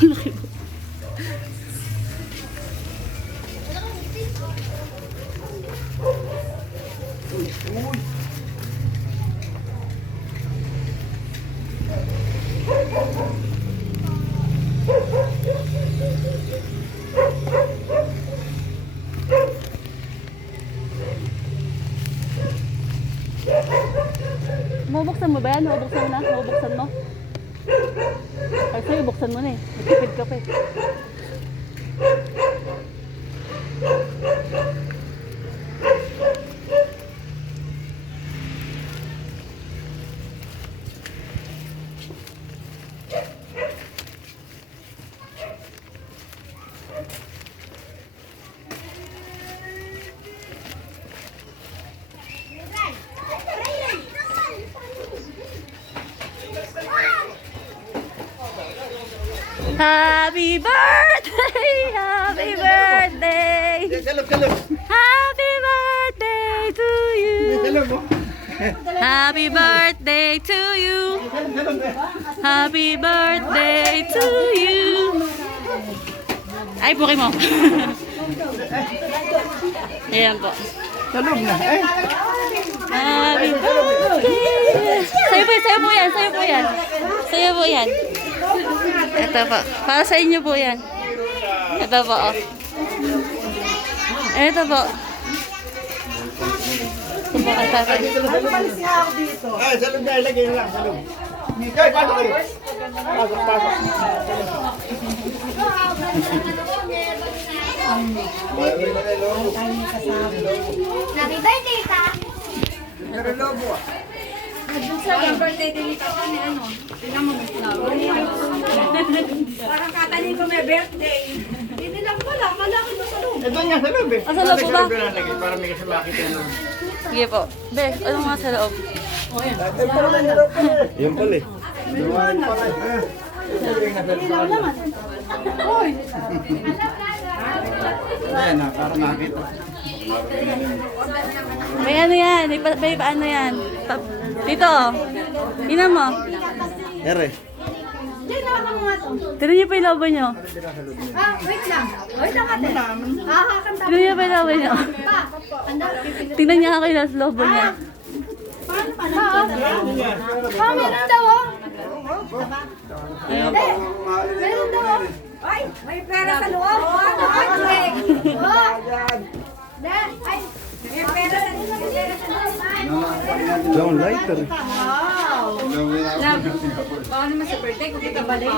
Laki po. Mabuksan mo ba yan? Mabuksan mo na? Mabuksan mo? Ay sa'yo, buksan mo na eh. Nagtipid ka pa eh. Happy birthday! Happy birthday! Happy birthday to you! Happy birthday to you! Happy birthday to you! Ay, buki mo! Ayan po. Talog na. Eh. Happy birthday! Sa'yo po yan, sa'yo po yan. Sa'yo po yan. Ito po. Para sa inyo po yan. Ito po. Oh. Ito po. Ito po kay tatay. Ay, salog na. Ilagay na lang. Salog. Ay, pasok kayo. Pasok, pasok. Happy birthday, ta! Narelobo ah. Happy birthday din ito ni ano? Tingnan mo may flower. Parang katanin ko may birthday. Hindi lang pala, malaki na sa loob. Ito nga sa loob eh. Ah, sa loob po ba? Para may kasamaki tayo. Sige po. Be, ano nga sa loob? Yung pala eh. Dumain pala eh. Ayan na, para nakita. May ano yan? May paano yan? Dito. Tingnan mo. Ere. Tingnan niyo pa yung lobo niyo. Ah, wait lang. Wait lang ate. Kakanta. Tingnan niyo pa yung lobo niyo. Pa. Tingnan niya ako yung lobo niya. Meron daw oh. Ayan. Meron daw oh. Ay, may pera sa loob. Ano? Ay, ay, may pera sa loob. Long lighter. Baka naman sa birthday, kung kita balik.